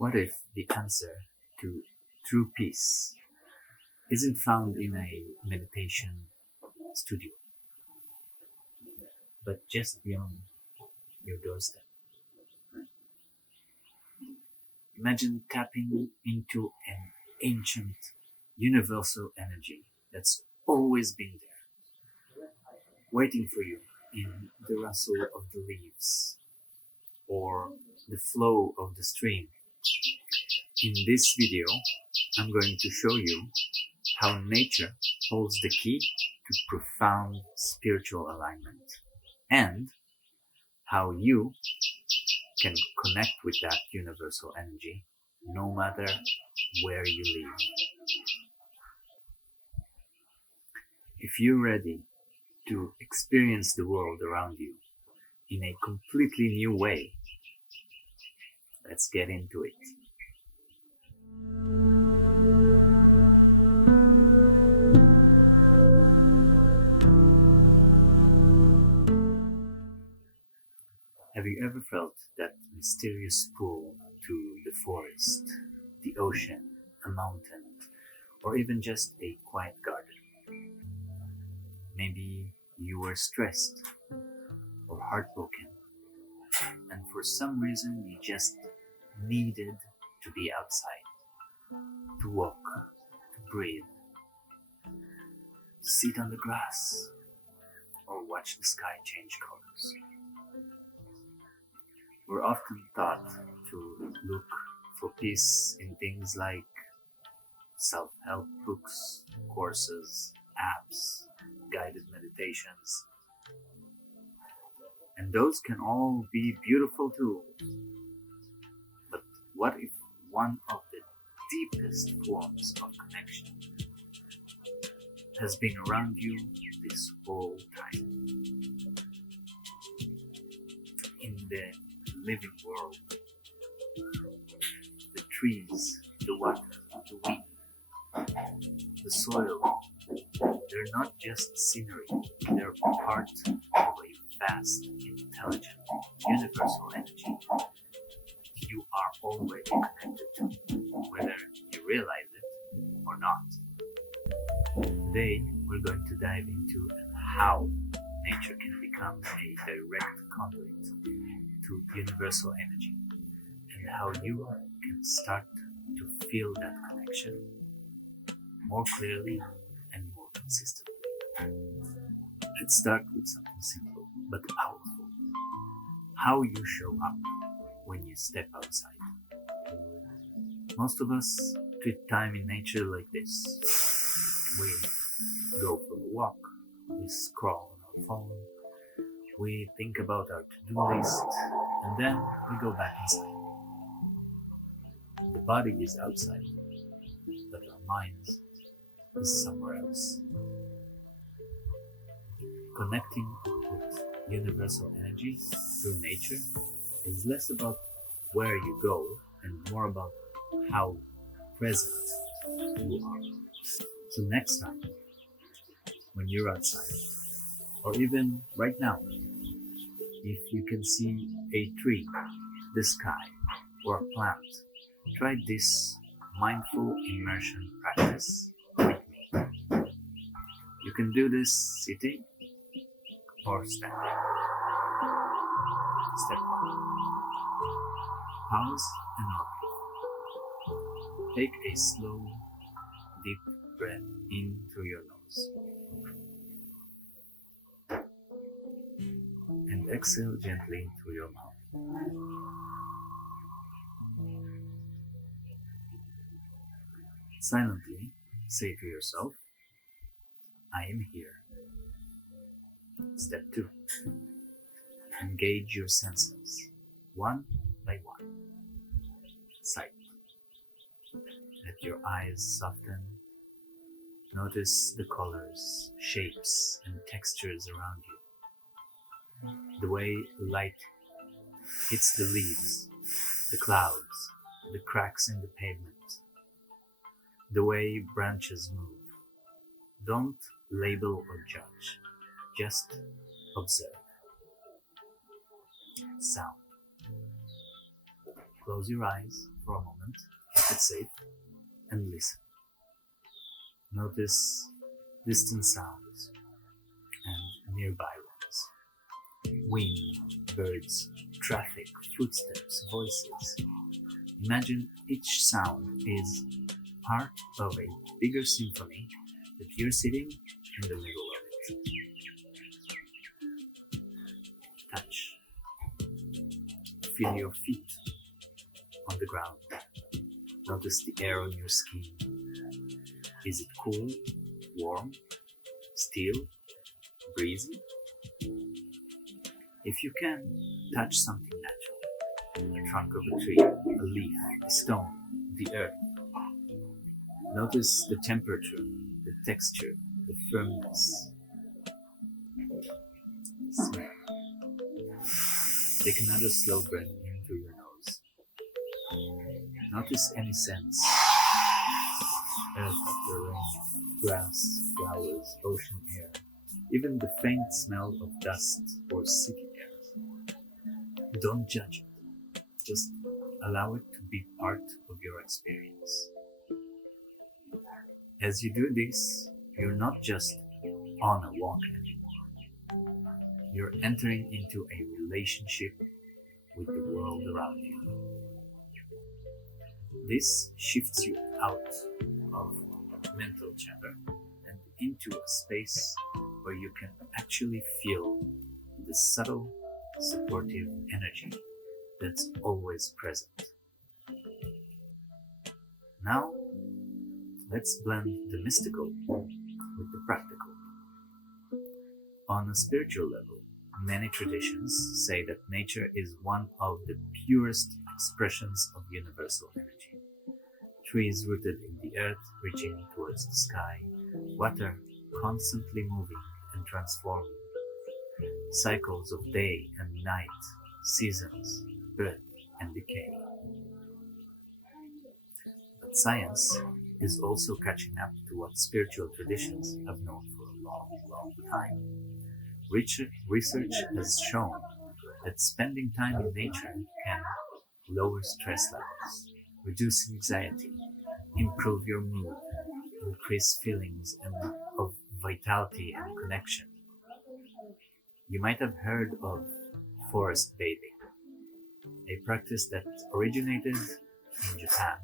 What if the answer to true peace isn't found in a meditation studio, but just beyond your doorstep? Imagine tapping into an ancient, universal energy that's always been there, waiting for you in the rustle of the leaves or the flow of the stream. In this video, I'm going to show you how nature holds the key to profound spiritual alignment and how you can connect with that universal energy no matter where you live. If you're ready to experience the world around you in a completely new way, let's get into it. Have you ever felt that mysterious pull to the forest, the ocean, a mountain, or even just a quiet garden? Maybe you were stressed or heartbroken, and for some reason you just needed to be outside, to walk, to breathe, to sit on the grass, or watch the sky change colors. We're often taught to look for peace in things like self-help books, courses, apps, guided meditations. And those can all be beautiful tools. But what if one of the deepest forms of connection has been around you this whole time? In the living world, the trees, the water, the wind, the soil, they're not just scenery, they're part of a vast, intelligent, universal energy you are already connected to, whether you realize it or not. Today, we're going to dive into how nature can become a direct conduit to universal energy and how you can start to feel that connection more clearly and more consistently. Let's start with something simple but powerful. How you show up when you step outside. Most of us treat time in nature like this. We go for a walk, we scroll on our phone, we think about our to-do list, and then we go back inside. The body is outside, but our minds is somewhere else. Connecting with universal energy through nature is less about where you go and more about how present you are. So next time, when you're outside, or even right now, if you can see a tree, the sky, or a plant, try this mindful immersion practice with me. You can do this sitting or standing. Step 1. Pause and observe. Take a slow, deep breath in through your nose and exhale gently through your mouth. Silently say to yourself, I am here. Step 2. Engage your senses, one by one. Sight. Let your eyes soften. Notice the colors, shapes, and textures around you. The way light hits the leaves, the clouds, the cracks in the pavement. The way branches move. Don't label or judge, just observe. Sound. Close your eyes for a moment, if it's safe, and listen. Notice distant sounds and nearby ones. Wind, birds, traffic, footsteps, voices. Imagine each sound is part of a bigger symphony that you're sitting in the middle of it. Touch. Feel your feet on the ground. Notice the air on your skin. Is it cool, warm, still, breezy? If you can, touch something natural. The trunk of a tree, a leaf, a stone, the earth. Notice the temperature, the texture, the firmness. Smell. Take another slow breath in through your nose. Notice any scents. Earth after rain, grass, flowers, ocean air, even the faint smell of dust or city air. Don't judge it. Just allow it to be part of your experience. As you do this, you're not just on a walk anymore. You're entering into a relationship with the world around you. This shifts you out of mental chatter and into a space where you can actually feel the subtle, supportive energy that's always present. Now, let's blend the mystical with the practical. On a spiritual level, many traditions say that nature is one of the purest expressions of universal energy. Trees rooted in the earth reaching towards the sky, water constantly moving and transforming, cycles of day and night, seasons, birth and decay. But science is also catching up to what spiritual traditions have known for a long, long time. Research has shown that spending time in nature can lower stress levels, reduce anxiety, improve your mood, increase feelings of vitality and connection. You might have heard of forest bathing, a practice that originated in Japan,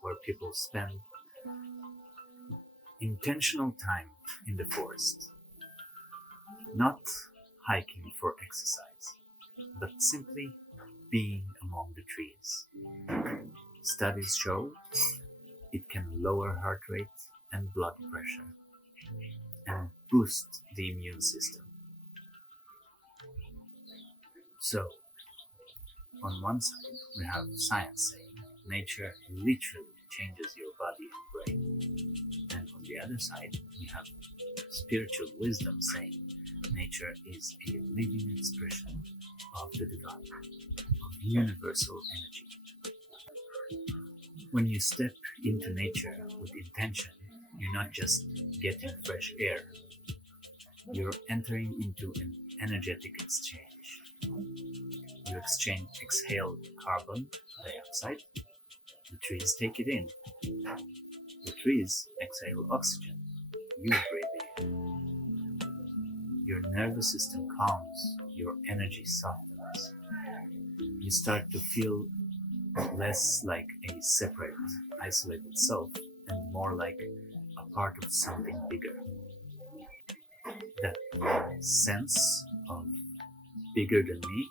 where people spend intentional time in the forest, not hiking for exercise, but simply being among the trees. Studies show it can lower heart rate and blood pressure and boost the immune system. So, on one side, we have science saying nature literally changes your body and brain. And on the other side, we have spiritual wisdom saying nature is a living expression of the divine, of universal energy. When you step into nature with intention, you're not just getting fresh air, you're entering into an energetic exchange. You exhale carbon dioxide, the trees take it in. The trees exhale oxygen, you breathe it in. Your nervous system calms, your energy softens. You start to feel less like a separate, isolated self and more like a part of something bigger. That sense of bigger than me,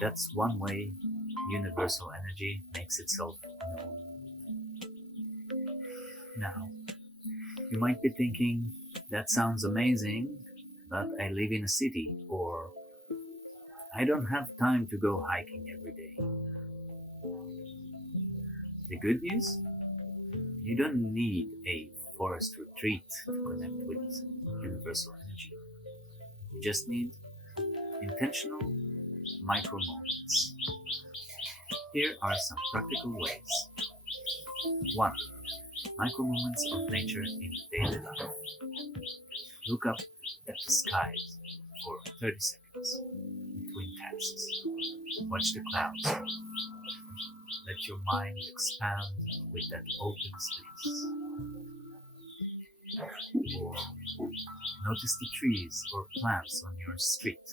that's one way universal energy makes itself known. Now, you might be thinking, that sounds amazing, but I live in a city, or I don't have time to go hiking every day. The good news? You don't need a forest retreat to connect with universal energy. You just need intentional micro moments. Here are some practical ways. 1. Micro moments of nature in daily life. Look up at the skies for 30 seconds between tasks. Watch the clouds. Let your mind expand with that open space. Or notice the trees or plants on your street.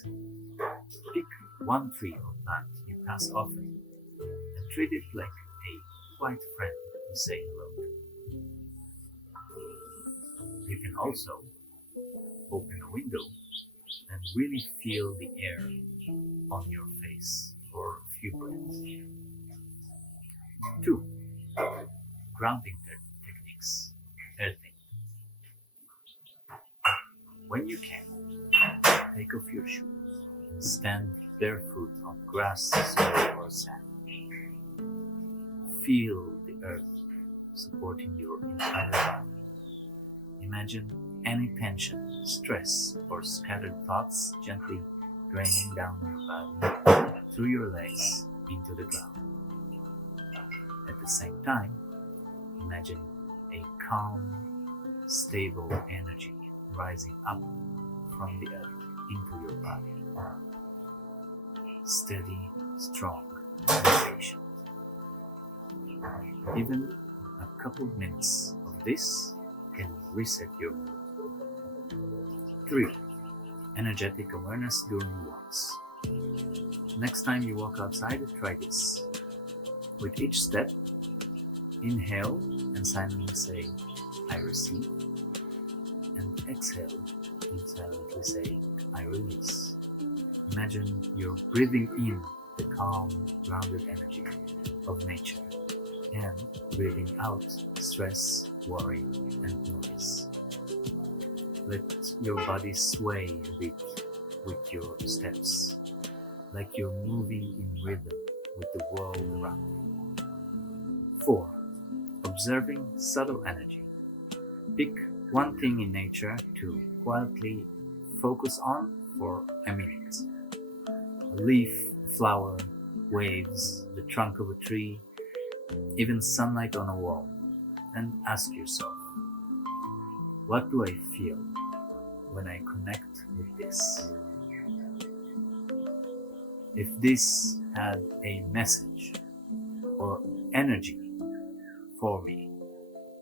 Pick one tree or plant you pass often and treat it like a quiet friend you say hello. You can also open a window and really feel the air on your face for a few breaths. 2. Grounding techniques. Earthing. When you can, take off your shoes and stand barefoot on grass, soil, or sand. Feel the earth supporting your entire body. Imagine any tension, stress, or scattered thoughts gently draining down your body through your legs into the ground. At the same time, imagine a calm, stable energy rising up from the earth into your body. Steady, strong, and patient. Even a couple of minutes of this can reset your mood. 3. Energetic awareness during walks. Next time you walk outside, try this. With each step, inhale and silently say, I receive, and exhale and silently say, I release. Imagine you're breathing in the calm, grounded energy of nature and breathing out stress, worry, and noise. Let your body sway a bit with your steps, like you're moving in rhythm with the world around you. 4. Observing subtle energy. Pick one thing in nature to quietly focus on for a minute. A leaf, a flower, waves, the trunk of a tree, even sunlight on a wall, and ask yourself, what do I feel when I connect with this? If this had a message or energy for me,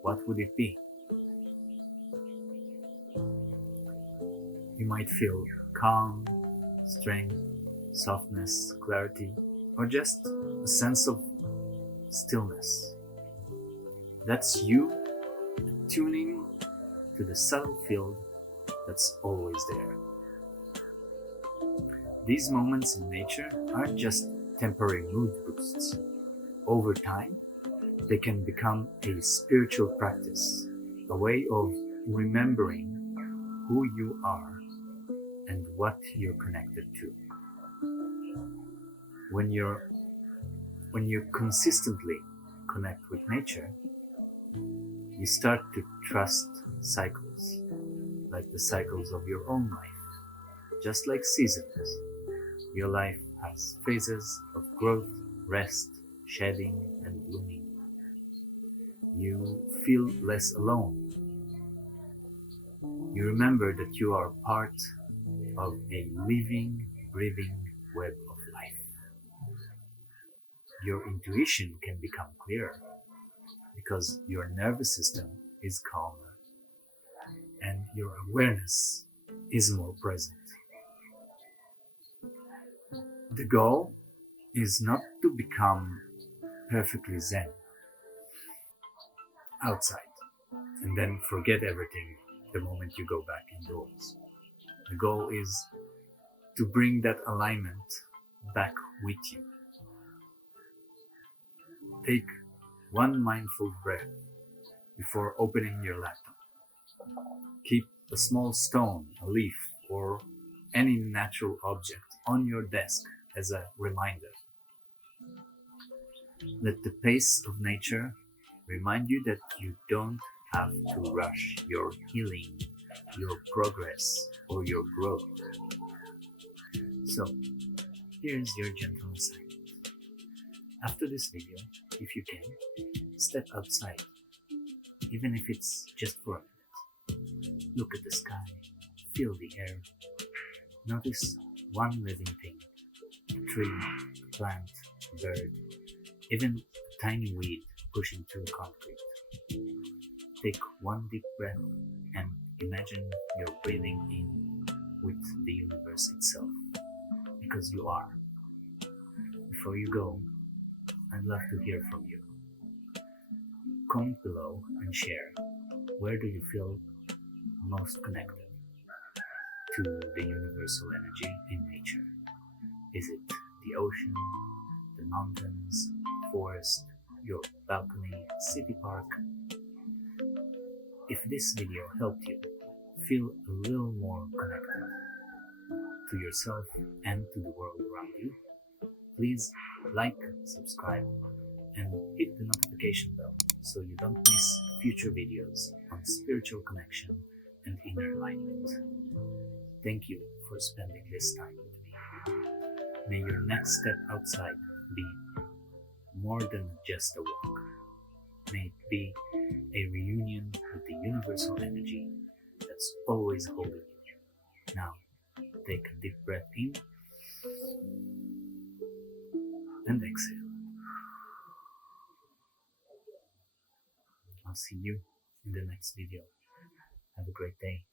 what would it be? You might feel calm, strength, softness, clarity, or just a sense of stillness. That's you tuning to the subtle field that's always there. These moments in nature aren't just temporary mood boosts. Over time, they can become a spiritual practice, a way of remembering who you are and what you're connected to. When you consistently connect with nature, you start to trust cycles, like the cycles of your own life. Just like seasons, your life has phases of growth, rest, shedding, and blooming. You feel less alone. You remember that you are part of a living, breathing web of life. Your intuition can become clearer because your nervous system is calmer and your awareness is more present. The goal is not to become perfectly zen outside and then forget everything the moment you go back indoors. The goal is to bring that alignment back with you. Take one mindful breath before opening your laptop. Keep a small stone, a leaf, or any natural object on your desk as a reminder. Let the pace of nature remind you that you don't have to rush your healing, your progress, or your growth. So, here's your gentle assignment. After this video, if you can, step outside, even if it's just for a minute. Look at the sky, feel the air, notice one living thing, a tree, a plant, a bird, even a tiny weed pushing through concrete. Take one deep breath and imagine you're breathing in with the universe itself, because you are. Before you go, I'd love to hear from you. Comment below and share, where do you feel most connected to the universal energy in nature? Is it the ocean, the mountains, forest, your balcony, city park? If this video helped you feel a little more connected to yourself and to the world around you, please like, subscribe, and hit the notification bell so you don't miss future videos on spiritual connection and inner alignment. Thank you for spending this time with me. May your next step outside be more than just a walk. May it be a reunion with the universal energy that's always holding you. Now, take a deep breath in and exhale. I'll see you in the next video. Have a great day.